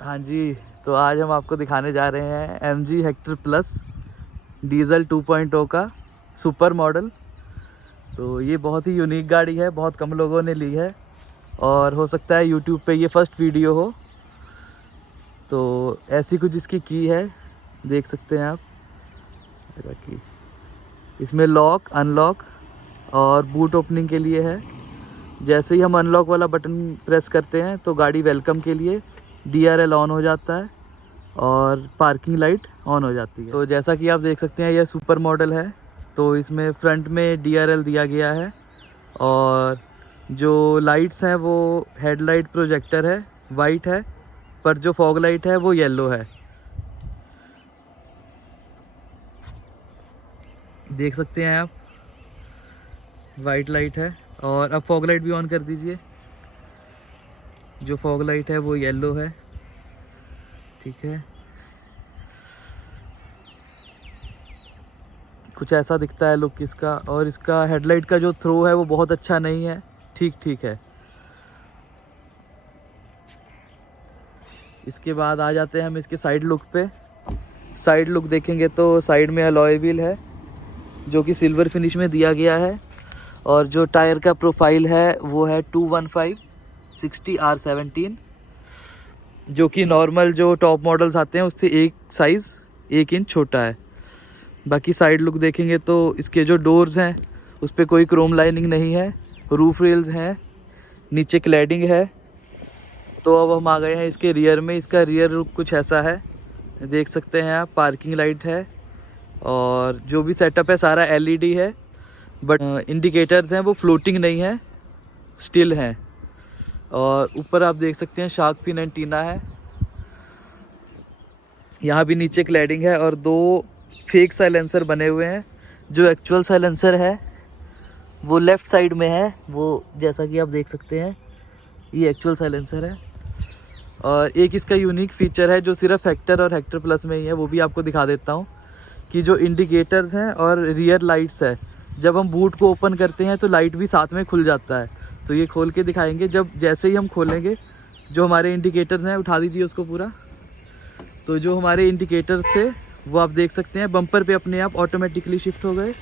हाँ जी, तो आज हम आपको दिखाने जा रहे हैं MG हेक्टर प्लस डीज़ल 2.0 का सुपर मॉडल। तो ये बहुत ही यूनिक गाड़ी है, बहुत कम लोगों ने ली है और हो सकता है यूट्यूब पे ये फर्स्ट वीडियो हो। तो ऐसी कुछ इसकी की है, देख सकते हैं आप। की इसमें लॉक, अनलॉक और बूट ओपनिंग के लिए है। जैसे ही हम अनलॉक वाला बटन प्रेस करते हैं तो गाड़ी वेलकम के लिए DRL ऑन हो जाता है और पार्किंग लाइट ऑन हो जाती है। तो जैसा कि आप देख सकते हैं यह सुपर मॉडल है, तो इसमें फ्रंट में DRL दिया गया है और जो लाइट्स हैं वो हेडलाइट प्रोजेक्टर है, वाइट है, पर जो फॉग लाइट है वो येलो है। देख सकते हैं आप, वाइट लाइट है। और अब फॉग लाइट भी ऑन कर दीजिए। जो फॉग लाइट है वो येलो है, ठीक है। कुछ ऐसा दिखता है लुक इसका। और इसका हेडलाइट का जो थ्रो है वो बहुत अच्छा नहीं है, ठीक ठीक है। इसके बाद आ जाते हैं हम इसके साइड लुक पे। साइड लुक देखेंगे तो साइड में अलॉय व्हील है जो कि सिल्वर फिनिश में दिया गया है और जो टायर का प्रोफाइल है वो है 215/60R17, जो कि नॉर्मल जो टॉप मॉडल्स आते हैं उससे एक साइज़ 1 इंच छोटा है। बाकी साइड लुक देखेंगे तो इसके जो डोर्स हैं उस पर कोई क्रोम लाइनिंग नहीं है, रूफ रेल्स हैं, नीचे क्लैडिंग है। तो अब हम आ गए हैं इसके रियर में। इसका रियर लुक कुछ ऐसा है, देख सकते हैं आप। पार्किंग लाइट है और जो भी सेटअप है सारा LED है, बट इंडिकेटर्स हैं वो फ्लोटिंग नहीं है, स्टिल हैं। और ऊपर आप देख सकते हैं शार्क फिन एंटीना है। यहाँ भी नीचे क्लैडिंग है और 2 फेक साइलेंसर बने हुए हैं। जो एक्चुअल साइलेंसर है वो लेफ़्ट साइड में है, वो जैसा कि आप देख सकते हैं ये एक्चुअल साइलेंसर है। और एक इसका यूनिक फीचर है जो सिर्फ हेक्टर और हेक्टर प्लस में ही है, वो भी आपको दिखा देता हूँ। कि जो इंडिकेटर्स हैं और रियर लाइट्स है, जब हम बूट को ओपन करते हैं तो लाइट भी साथ में खुल जाता है। तो ये खोल के दिखाएंगे। जब जैसे ही हम खोलेंगे, जो हमारे इंडिकेटर्स हैं, उठा दीजिए उसको पूरा। तो जो हमारे इंडिकेटर्स थे वो आप देख सकते हैं बम्पर पे अपने आप ऑटोमेटिकली शिफ्ट हो गए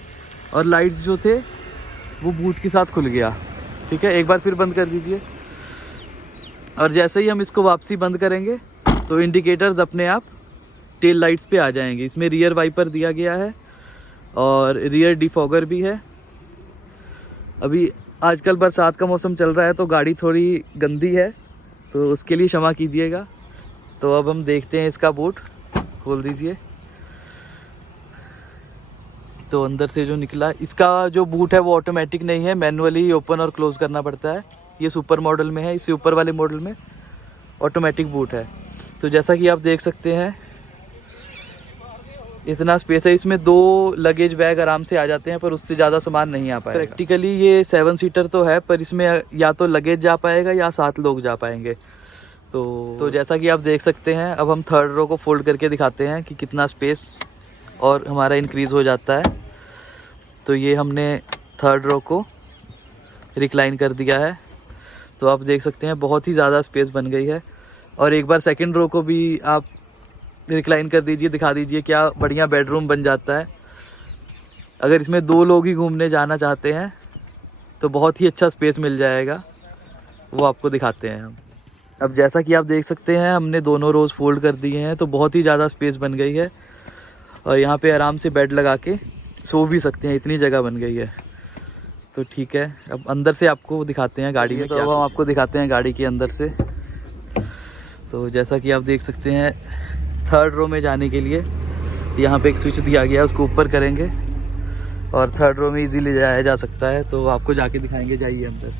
और लाइट्स जो थे वो बूट के साथ खुल गया, ठीक है। एक बार फिर बंद कर दीजिए और जैसे ही हम इसको वापसी बंद करेंगे तो इंडिकेटर्स अपने आप टेल लाइट्स पे आ जाएंगे। इसमें रियर वाइपर दिया गया है और रियर डिफॉगर भी है। अभी आजकल बरसात का मौसम चल रहा है तो गाड़ी थोड़ी गंदी है, तो उसके लिए क्षमा कीजिएगा। तो अब हम देखते हैं इसका बूट। खोल दीजिए। तो अंदर से जो निकला, इसका जो बूट है वो ऑटोमेटिक नहीं है, मैनुअली ही ओपन और क्लोज़ करना पड़ता है। ये सुपर मॉडल में है, इससे ऊपर वाले मॉडल में ऑटोमेटिक बूट है। तो जैसा कि आप देख सकते हैं इतना स्पेस है। इसमें 2 लगेज बैग आराम से आ जाते हैं, पर उससे ज़्यादा सामान नहीं आ पाएगा। प्रैक्टिकली ये 7 सीटर तो है, पर इसमें या तो लगेज जा पाएगा या 7 लोग जा पाएंगे। तो जैसा कि आप देख सकते हैं, अब हम थर्ड रो को फोल्ड करके दिखाते हैं कि कितना स्पेस और हमारा इंक्रीज़ हो जाता है। तो ये हमने थर्ड रो को रिक्लाइन कर दिया है, तो आप देख सकते हैं बहुत ही ज़्यादा स्पेस बन गई है। और एक बार सेकंड रो को भी आप रिक्लाइन कर दीजिए, दिखा दीजिए क्या बढ़िया बेडरूम बन जाता है। अगर इसमें 2 लोग ही घूमने जाना चाहते हैं तो बहुत ही अच्छा स्पेस मिल जाएगा, वो आपको दिखाते हैं हम। अब जैसा कि आप देख सकते हैं हमने दोनों रोज़ फोल्ड कर दिए हैं, तो बहुत ही ज़्यादा स्पेस बन गई है और यहाँ पे आराम से बेड लगा के सो भी सकते हैं, इतनी जगह बन गई है। तो ठीक है, अब अंदर से आपको दिखाते हैं गाड़ी में क्या। तो हम आपको दिखाते हैं गाड़ी के अंदर से। तो जैसा कि आप देख सकते हैं थर्ड रो में जाने के लिए यहाँ पे एक स्विच दिया गया है, उसको ऊपर करेंगे और थर्ड रो में इजीली जाया जा सकता है। तो आपको जाके दिखाएंगे, जाइए अंदर।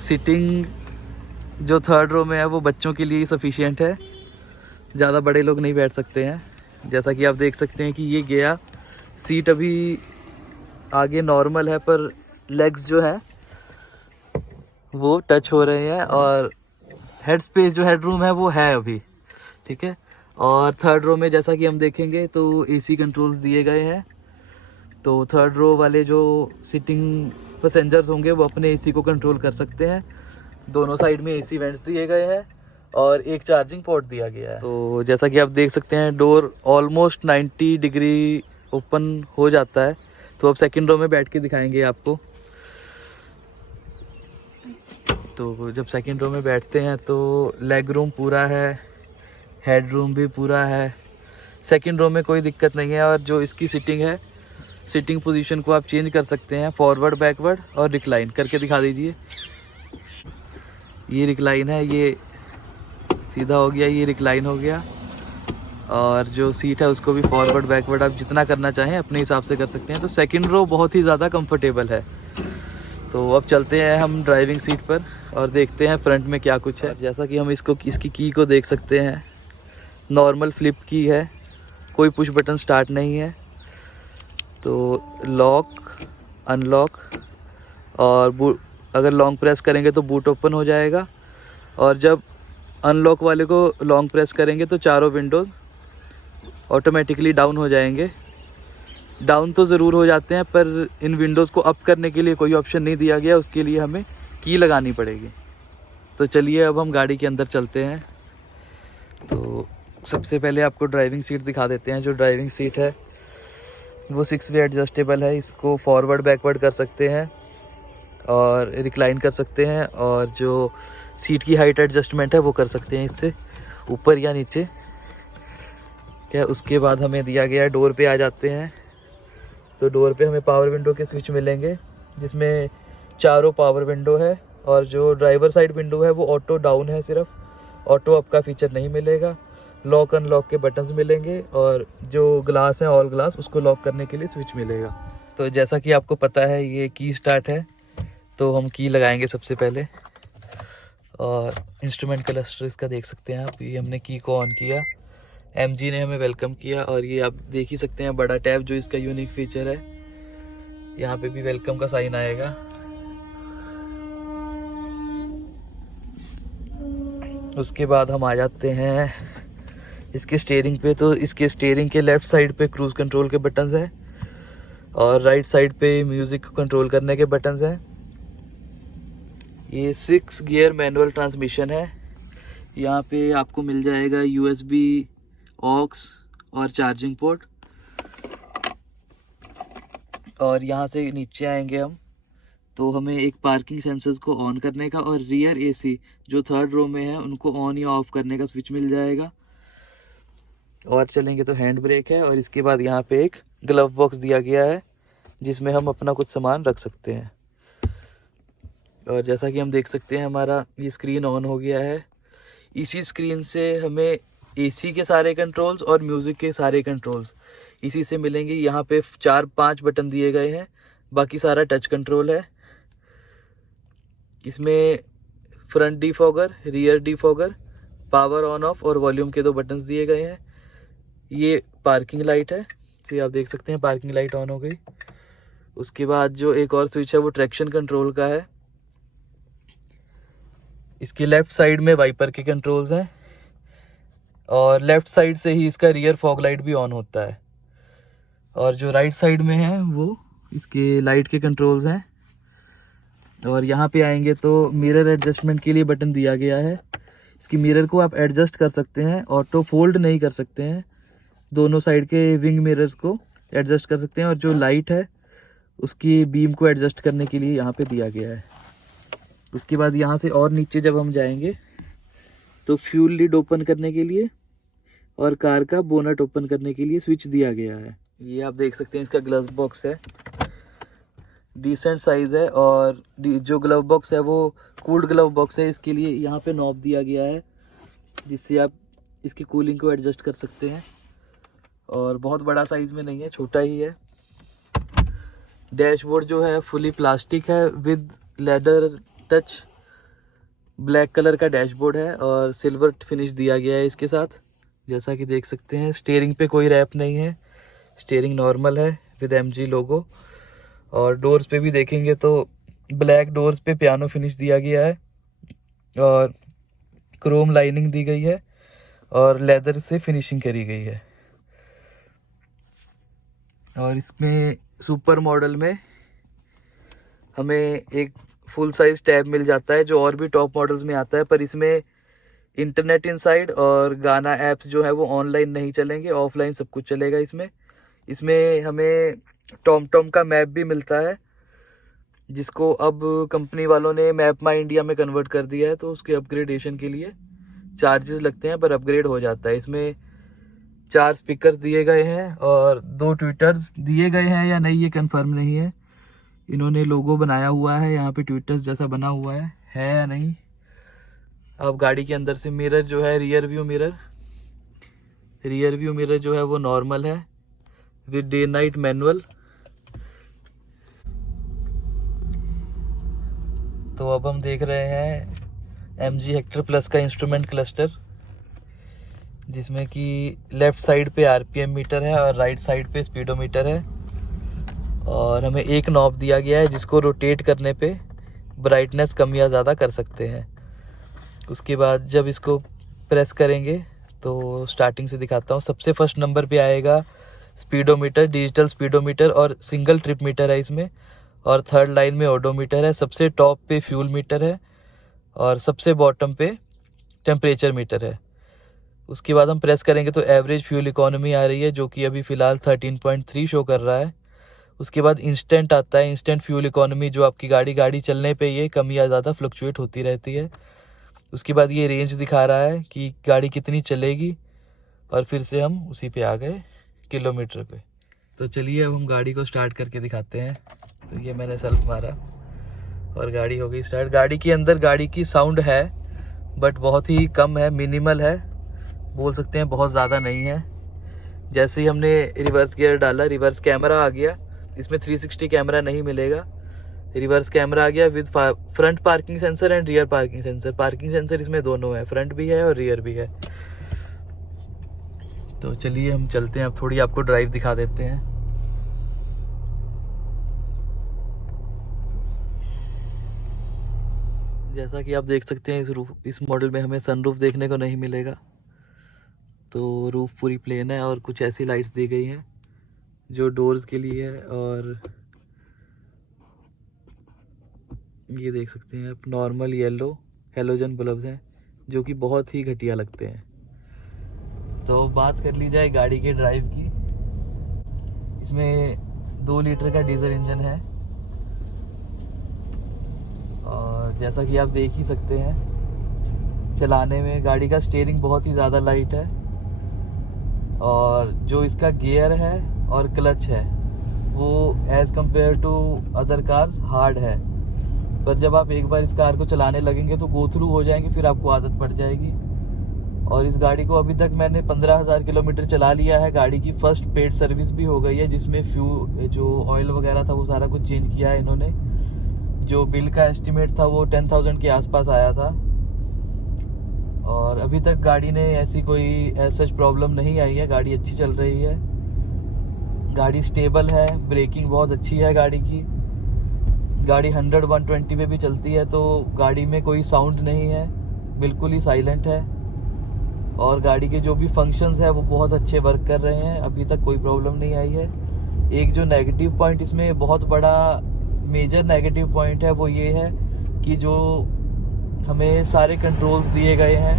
सीटिंग जो थर्ड रो में है वो बच्चों के लिए सफिशिएंट है, ज़्यादा बड़े लोग नहीं बैठ सकते हैं। जैसा कि आप देख सकते हैं कि ये गया सीट अभी आगे नॉर्मल है, पर लेग्स जो है वो टच हो रहे हैं और हेड स्पेस जो हेड रूम है वो है अभी, ठीक है। और थर्ड रो में जैसा कि हम देखेंगे तो AC कंट्रोल्स दिए गए हैं। तो थर्ड रो वाले जो सिटिंग पैसेंजर्स होंगे वो अपने एसी को कंट्रोल कर सकते हैं। दोनों साइड में एसी वेंट्स दिए गए हैं और एक चार्जिंग पोर्ट दिया गया है। तो जैसा कि आप देख सकते हैं डोर ऑलमोस्ट 90 डिग्री ओपन हो जाता है। तो अब सेकंड रो में बैठ के दिखाएंगे आपको। तो जब सेकंड रो में बैठते हैं तो लेग रूम पूरा है, हेड रूम भी पूरा है, सेकंड रो में कोई दिक्कत नहीं है। और जो इसकी सीटिंग है, सीटिंग पोजीशन को आप चेंज कर सकते हैं, फॉरवर्ड, बैकवर्ड और रिक्लाइन करके दिखा दीजिए। ये रिक्लाइन है, ये सीधा हो गया, ये रिक्लाइन हो गया। और जो सीट है उसको भी फॉरवर्ड, बैकवर्ड आप जितना करना चाहें अपने हिसाब से कर सकते हैं। तो सेकंड रो बहुत ही ज़्यादा कंफर्टेबल है। तो अब चलते हैं हम ड्राइविंग सीट पर और देखते हैं फ्रंट में क्या कुछ है। जैसा कि हम इसकी की को देख सकते हैं, नॉर्मल फ्लिप की है, कोई पुश बटन स्टार्ट नहीं है। तो लॉक, अनलॉक और अगर लॉन्ग प्रेस करेंगे तो बूट ओपन हो जाएगा। और जब अनलॉक वाले को लॉन्ग प्रेस करेंगे तो चारों विंडोज़ ऑटोमेटिकली डाउन हो जाएंगे। डाउन तो ज़रूर हो जाते हैं पर इन विंडोज़ को अप करने के लिए कोई ऑप्शन नहीं दिया गया, उसके लिए हमें की लगानी पड़ेगी। तो चलिए अब हम गाड़ी के अंदर चलते हैं। तो सबसे पहले आपको ड्राइविंग सीट दिखा देते हैं। जो ड्राइविंग सीट है वो 6 वे एडजस्टेबल है। इसको फॉरवर्ड, बैकवर्ड कर सकते हैं और रिक्लाइन कर सकते हैं। और जो सीट की हाइट एडजस्टमेंट है वो कर सकते हैं इससे, ऊपर या नीचे। क्या उसके बाद हमें दिया गया है, डोर पे आ जाते हैं। तो डोर पे हमें पावर विंडो के स्विच मिलेंगे जिसमें चारों पावर विंडो है। और जो ड्राइवर साइड विंडो है वो ऑटो डाउन है, सिर्फ ऑटो अप का फीचर नहीं मिलेगा। लॉक अनलॉक के बटन्स मिलेंगे और जो ग्लास है, ऑल ग्लास, उसको लॉक करने के लिए स्विच मिलेगा। तो जैसा कि आपको पता है ये की स्टार्ट है, तो हम की लगाएंगे सबसे पहले। और इंस्ट्रूमेंट क्लस्टर इसका देख सकते हैं आप, ये हमने की को ऑन किया, एमजी ने हमें वेलकम किया। और ये आप देख ही सकते हैं बड़ा टैब जो इसका यूनिक फीचर है, यहाँ पे भी वेलकम का साइन आएगा। उसके बाद हम आ जाते हैं इसके स्टीयरिंग पे। तो इसके स्टीयरिंग के लेफ्ट साइड पे क्रूज कंट्रोल के बटन्स हैं और राइट साइड पे म्यूजिक को कंट्रोल करने के बटन्स हैं। ये 6 गियर मैनुअल ट्रांसमिशन है। यहाँ पे आपको मिल जाएगा USB, ऑक्स और चार्जिंग पोर्ट। और यहाँ से नीचे आएंगे हम तो हमें एक पार्किंग सेंसर्स को ऑन करने का और रियर AC जो थर्ड रो में है उनको ऑन या ऑफ करने का स्विच मिल जाएगा। और चलेंगे तो हैंड ब्रेक है। और इसके बाद यहाँ पे एक ग्लव बॉक्स दिया गया है जिसमें हम अपना कुछ सामान रख सकते हैं। और जैसा कि हम देख सकते हैं हमारा ये स्क्रीन ऑन हो गया है। इसी स्क्रीन से हमें AC के सारे कंट्रोल्स और म्यूज़िक के सारे कंट्रोल्स इसी से मिलेंगे। यहाँ पे 4-5 बटन दिए गए हैं, बाकी सारा टच कंट्रोल है। इसमें front defogger, rear defogger, power on off और वॉल्यूम के 2 बटन्स दिए गए हैं। ये पार्किंग लाइट है, तो आप देख सकते हैं पार्किंग लाइट ऑन हो गई। उसके बाद जो एक और स्विच है वो ट्रैक्शन कंट्रोल का है। इसके लेफ्ट साइड में वाइपर के कंट्रोल्स हैं और लेफ्ट साइड से ही इसका रियर फॉग लाइट भी ऑन होता है। और जो राइट साइड में है वो इसके लाइट के कंट्रोल्स हैं। और यहाँ पे आएंगे तो मिरर एडजस्टमेंट के लिए बटन दिया गया है। इसकी मिरर को आप एडजस्ट कर सकते हैं, ऑटो फोल्ड नहीं कर सकते हैं। दोनों साइड के विंग मिरर्स को एडजस्ट कर सकते हैं। और जो लाइट है उसकी बीम को एडजस्ट करने के लिए यहाँ पे दिया गया है। उसके बाद यहाँ से और नीचे जब हम जाएंगे तो फ्यूल लिड ओपन करने के लिए और कार का बोनट ओपन करने के लिए स्विच दिया गया है। ये आप देख सकते हैं इसका ग्लव बॉक्स है, डिसेंट साइज है। और जो ग्लव बॉक्स है वो कूल्ड ग्लव बॉक्स है। इसके लिए यहाँ पे नॉब दिया गया है जिससे आप इसकी कूलिंग को एडजस्ट कर सकते हैं। और बहुत बड़ा साइज में नहीं है, छोटा ही है। डैशबोर्ड जो है फुली प्लास्टिक है with leather touch, black colour का डैशबोर्ड है और सिल्वर फिनिश दिया गया है इसके साथ, जैसा कि देख सकते हैं। स्टीयरिंग पे कोई रैप नहीं है, स्टीयरिंग नॉर्मल है विद MG लोगो। और डोर्स पे भी देखेंगे तो ब्लैक डोर्स पे पियानो फिनिश दिया गया है और क्रोम लाइनिंग दी गई है और लेदर से फिनिशिंग करी गई है। और इसमें सुपर मॉडल में हमें एक फुल साइज टैब मिल जाता है जो और भी टॉप मॉडल्स में आता है, पर इसमें इंटरनेट इनसाइड और गाना ऐप्स जो है वो ऑनलाइन नहीं चलेंगे, ऑफलाइन सब कुछ चलेगा इसमें। इसमें हमें टॉम का मैप भी मिलता है, जिसको अब कंपनी वालों ने मैप माई इंडिया में कन्वर्ट कर दिया है, तो उसके अपग्रेडेशन के लिए चार्जेस लगते हैं, पर अपग्रेड हो जाता है। इसमें 4 स्पीकर्स दिए गए हैं और 2 ट्विटर्स दिए गए हैं या नहीं ये कंफर्म नहीं है। इन्होंने लोगो बनाया हुआ है यहाँ पे ट्विटर्स जैसा बना हुआ है या नहीं। अब गाड़ी के अंदर से मिरर जो है, रियर व्यू मिरर जो है वो नॉर्मल है विद डे नाइट मैनुअल। तो अब हम देख रहे हैं MG हेक्टर प्लस का इंस्ट्रूमेंट क्लस्टर, जिसमें कि लेफ्ट साइड पे RPM मीटर है और राइट साइड पे स्पीडोमीटर है। और हमें एक नॉब दिया गया है जिसको रोटेट करने पे ब्राइटनेस कम या ज़्यादा कर सकते हैं। उसके बाद जब इसको प्रेस करेंगे तो स्टार्टिंग से दिखाता हूँ। सबसे फर्स्ट नंबर पे आएगा स्पीडोमीटर, डिजिटल स्पीडोमीटर और सिंगल ट्रिप मीटर है इसमें। और थर्ड लाइन में ओडोमीटर है। सबसे टॉप पे फ्यूल मीटर है और सबसे बॉटम पे टेम्परेचर मीटर है। उसके बाद हम प्रेस करेंगे तो एवरेज फ्यूल इकोनॉमी आ रही है, जो कि अभी फ़िलहाल 13.3 शो कर रहा है। उसके बाद इंस्टेंट आता है, इंस्टेंट फ्यूल इकोनॉमी, जो आपकी गाड़ी चलने पे ये कम या ज़्यादा फ्लक्चुएट होती रहती है। उसके बाद ये रेंज दिखा रहा है कि गाड़ी कितनी चलेगी, और फिर से हम उसी पे आ गए किलोमीटर पे। तो चलिए अब हम गाड़ी को स्टार्ट करके दिखाते हैं। तो ये मैंने सेल्फ मारा और गाड़ी हो गई स्टार्ट। गाड़ी के अंदर गाड़ी की साउंड है बट बहुत ही कम है, मिनिमल है, बोल सकते हैं बहुत ज़्यादा नहीं है। जैसे ही हमने रिवर्स गियर डाला, रिवर्स कैमरा आ गया। इसमें 360 कैमरा नहीं मिलेगा, रिवर्स कैमरा आ गया with front parking sensor and rear parking sensor. Parking sensor इसमें दोनों है, फ्रंट भी है और रियर भी है। तो चलिए हम चलते हैं, अब थोड़ी आपको ड्राइव दिखा देते हैं। जैसा कि आप देख सकते हैं इस मॉडल में हमें सनरूफ देखने को नहीं मिलेगा, तो रूफ पूरी प्लेन है और कुछ ऐसी लाइट्स दी गई हैं जो डोर्स के लिए है। और ये देख सकते हैं आप, नॉर्मल येलो हेलोजन बल्ब्स हैं जो कि बहुत ही घटिया लगते हैं। तो बात कर ली जाए गाड़ी के ड्राइव की। इसमें 2 लीटर का डीजल इंजन है और जैसा कि आप देख ही सकते हैं चलाने में गाड़ी का स्टीयरिंग बहुत ही ज़्यादा लाइट है, और जो इसका गियर है और क्लच है वो as compare to other cars hard है। पर जब आप एक बार इस कार को चलाने लगेंगे तो गो थ्रू हो जाएंगे, फिर आपको आदत पड़ जाएगी। और इस गाड़ी को अभी तक मैंने 15,000 किलोमीटर चला लिया है। गाड़ी की फर्स्ट पेड सर्विस भी हो गई है, जिसमें जो ऑयल वगैरह था वो सारा कुछ चेंज किया है इन्होंने। जो बिल का एस्टिमेट था वो 10,000 के आसपास आया था, और अभी तक गाड़ी ने ऐसी कोई सच प्रॉब्लम नहीं आई है। गाड़ी अच्छी चल रही है, गाड़ी स्टेबल है, ब्रेकिंग बहुत अच्छी है गाड़ी की। गाड़ी 100-120 पे भी चलती है, तो गाड़ी में कोई साउंड नहीं है, बिल्कुल ही साइलेंट है। और गाड़ी के जो भी फंक्शंस है वो बहुत अच्छे वर्क कर रहे हैं, अभी तक कोई प्रॉब्लम नहीं आई है। एक जो नेगेटिव पॉइंट इसमें बहुत बड़ा मेजर नेगेटिव पॉइंट है वो ये है कि जो हमें सारे कंट्रोल्स दिए गए हैं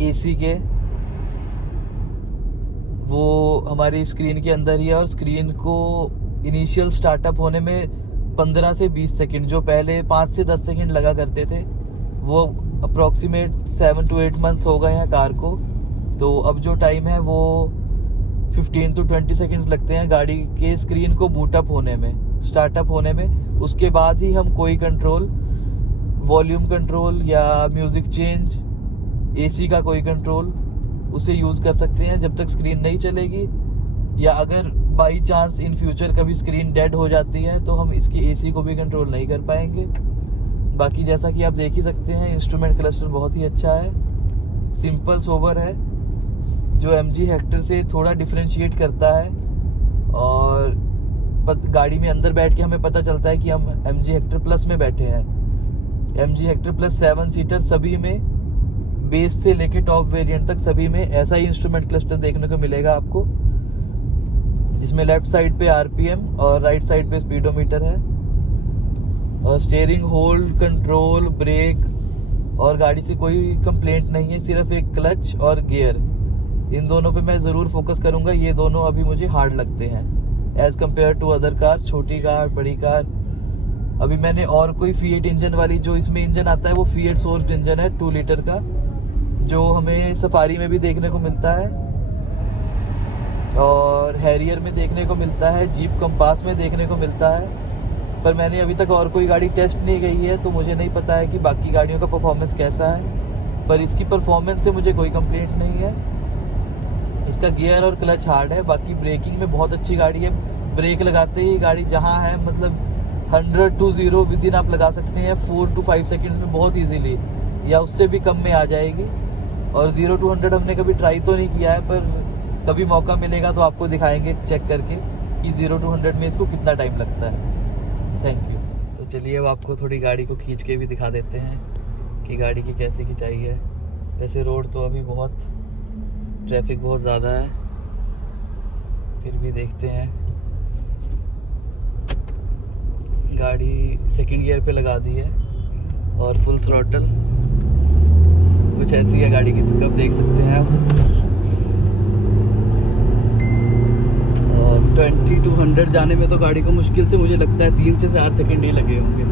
एसी के, वो हमारी स्क्रीन के अंदर ही है। और स्क्रीन को इनिशियल स्टार्टअप होने में 15 से 20 सेकंड, जो पहले 5 से 10 सेकंड लगा करते थे, वो अप्रॉक्सीमेट 7 to 8 मंथ हो गए हैं कार को। तो अब जो टाइम है वो 15 to 20 सेकंड्स लगते हैं गाड़ी के स्क्रीन को बूटअप होने में, स्टार्टअप होने में। उसके बाद ही हम कोई कंट्रोल, वॉल्यूम कंट्रोल या म्यूज़िक चेंज, एसी का कोई कंट्रोल उसे यूज़ कर सकते हैं। जब तक स्क्रीन नहीं चलेगी, या अगर बाई चांस इन फ्यूचर कभी स्क्रीन डेड हो जाती है तो हम इसके एसी को भी कंट्रोल नहीं कर पाएंगे। बाकी जैसा कि आप देख ही सकते हैं इंस्ट्रूमेंट क्लस्टर बहुत ही अच्छा है, सिंपल सोबर है, जो MG हेक्टर से थोड़ा डिफरेंशिएट करता है। और गाड़ी में अंदर बैठ के हमें पता चलता है कि हम MG हेक्टर प्लस में बैठे हैं। MG हेक्टर प्लस 7 सीटर सभी में, बेस से लेके टॉप वेरिएंट तक सभी में ऐसा ही इंस्ट्रूमेंट क्लस्टर देखने को मिलेगा आपको। जिसमें लेफ्ट साइड पे आरपीएम और राइट साइड पे स्पीडोमीटर है, और स्टीयरिंग, होल्ड, कंट्रोल, ब्रेक और गाड़ी से कोई कंप्लेंट नहीं है, सिर्फ एक क्लच और गियर। इन दोनों पे मैं ज़रूर फोकस करूंगा, ये दोनों अभी मुझे हार्ड लगते हैं as compare to other car, छोटी कार, बड़ी कार। अभी मैंने और कोई फीएट इंजन वाली, जो इसमें इंजन आता है वो फीएट सोर्स्ड इंजन है 2 लीटर का, जो हमें सफारी में भी देखने को मिलता है और हैरियर में देखने को मिलता है, जीप कंपास में देखने को मिलता है। पर मैंने अभी तक और कोई गाड़ी टेस्ट नहीं गई है, तो मुझे नहीं पता है कि बाकी गाड़ियों का परफॉर्मेंस कैसा है, पर इसकी परफॉर्मेंस से मुझे कोई कंप्लेंट नहीं है। इसका गियर और क्लच हार्ड है, बाकी ब्रेकिंग में बहुत अच्छी गाड़ी है। ब्रेक लगाते ही गाड़ी जहाँ है, मतलब 100 to 0 विद इन आप लगा सकते हैं 4 to 5 सेकेंड्स में बहुत ईजीली, या उससे भी कम में आ जाएगी। और 0 to 100 हमने कभी ट्राई तो नहीं किया है, पर कभी मौका मिलेगा तो आपको दिखाएंगे चेक करके कि 0 to 100 में इसको कितना टाइम लगता है। Thank you. तो चलिए अब आपको थोड़ी गाड़ी को खींच के भी दिखा देते हैं कि गाड़ी की कैसी खिंचाई है। वैसे रोड तो अभी बहुत ट्रैफिक बहुत ज़्यादा है, फिर भी देखते हैं। गाड़ी सेकंड गियर पे लगा दी है और फुल थ्रॉटल, कुछ ऐसी है गाड़ी की पिकअप, देख सकते हैं आप। 20 to 100 जाने में तो गाड़ी को मुश्किल से मुझे लगता है 3 से 4 सेकंड ही लगे होंगे।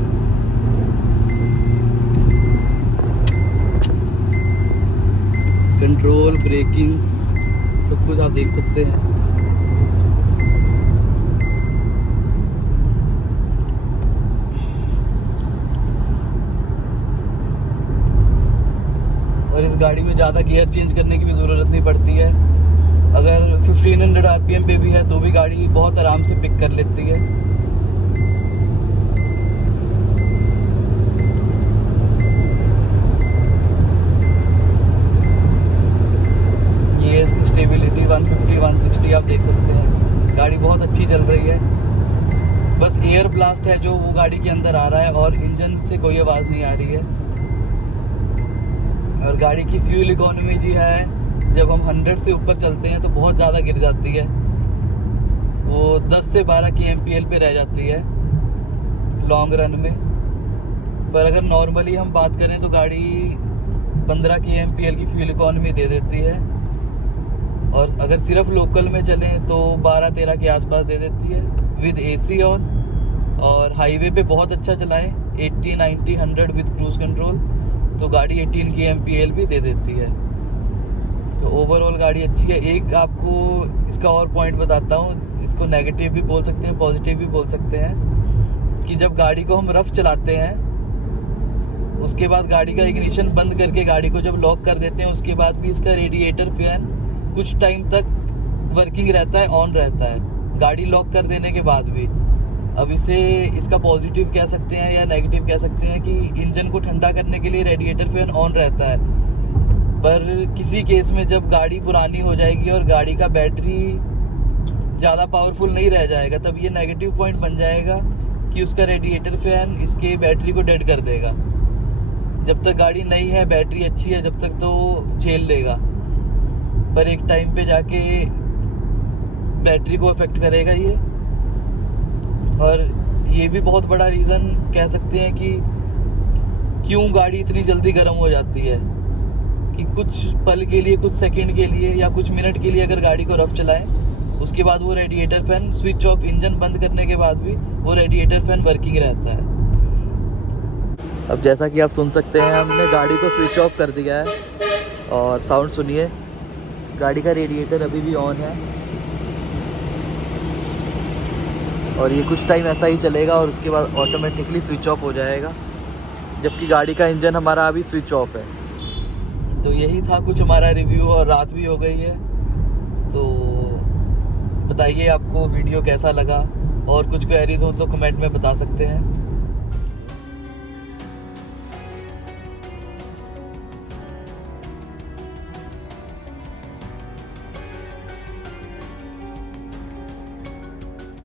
कंट्रोल, ब्रेकिंग, सब कुछ आप देख सकते हैं। और इस गाड़ी में ज़्यादा गियर चेंज करने की भी ज़रूरत नहीं पड़ती है। अगर 1500 आरपीएम पे भी है तो भी गाड़ी बहुत आराम से पिक कर लेती है। ये इसकी स्टेबिलिटी 150, 160 आप देख सकते हैं। गाड़ी बहुत अच्छी चल रही है, बस एयर ब्लास्ट है जो वो गाड़ी के अंदर आ रहा है और इंजन से कोई आवाज़ नहीं आ रही है। और गाड़ी की फ्यूल इकोनॉमी जी है, जब हम 100 से ऊपर चलते हैं तो बहुत ज़्यादा गिर जाती है, वो 10 से 12 kmpl पे रह जाती है लॉन्ग रन में। पर अगर नॉर्मली हम बात करें तो गाड़ी 15 kmpl की फ्यूल इकोनॉमी दे देती है, और अगर सिर्फ लोकल में चलें तो 12-13 के आसपास दे देती है विद एसी ऑन। और हाईवे पे बहुत अच्छा चलाएं 80, 90, 100 विद क्रूज कंट्रोल तो गाड़ी 18 kmpl भी दे देती है। तो ओवरऑल गाड़ी अच्छी है। एक आपको इसका और पॉइंट बताता हूँ, इसको नेगेटिव भी बोल सकते हैं, पॉजिटिव भी बोल सकते हैं, कि जब गाड़ी को हम रफ चलाते हैं उसके बाद गाड़ी का इग्निशन बंद करके गाड़ी को जब लॉक कर देते हैं, उसके बाद भी इसका रेडिएटर फैन कुछ टाइम तक वर्किंग रहता है, ऑन रहता है, गाड़ी लॉक कर देने के बाद भी। अब इसे इसका पॉजिटिव कह सकते हैं या नेगेटिव कह सकते हैं कि इंजन को ठंडा करने के लिए रेडिएटर फैन ऑन रहता है, पर किसी केस में जब गाड़ी पुरानी हो जाएगी और गाड़ी का बैटरी ज़्यादा पावरफुल नहीं रह जाएगा, तब ये नेगेटिव पॉइंट बन जाएगा कि उसका रेडिएटर फैन इसके बैटरी को डेड कर देगा। जब तक गाड़ी नई है, बैटरी अच्छी है, जब तक तो झेल लेगा, पर एक टाइम पे जाके बैटरी को अफेक्ट करेगा ये। और ये भी बहुत बड़ा रीज़न कह सकते हैं कि क्यों गाड़ी इतनी जल्दी गर्म हो जाती है, कि कुछ पल के लिए, कुछ सेकंड के लिए या कुछ मिनट के लिए अगर गाड़ी को रफ चलाएं, उसके बाद वो radiator fan switch off, engine बंद करने के बाद भी वो रेडिएटर फैन वर्किंग रहता है। अब जैसा कि आप सुन सकते हैं, हमने गाड़ी को स्विच ऑफ कर दिया है और साउंड सुनिए, गाड़ी का रेडिएटर अभी भी ऑन है और ये कुछ टाइम ऐसा ही चलेगा और उसके बाद ऑटोमेटिकली स्विच ऑफ हो जाएगा, जबकि गाड़ी का इंजन हमारा अभी स्विच ऑफ है। तो यही था कुछ हमारा रिव्यू, और रात भी हो गई है। तो बताइए आपको वीडियो कैसा लगा, और कुछ क्वेरीज हो तो कमेंट में बता सकते हैं।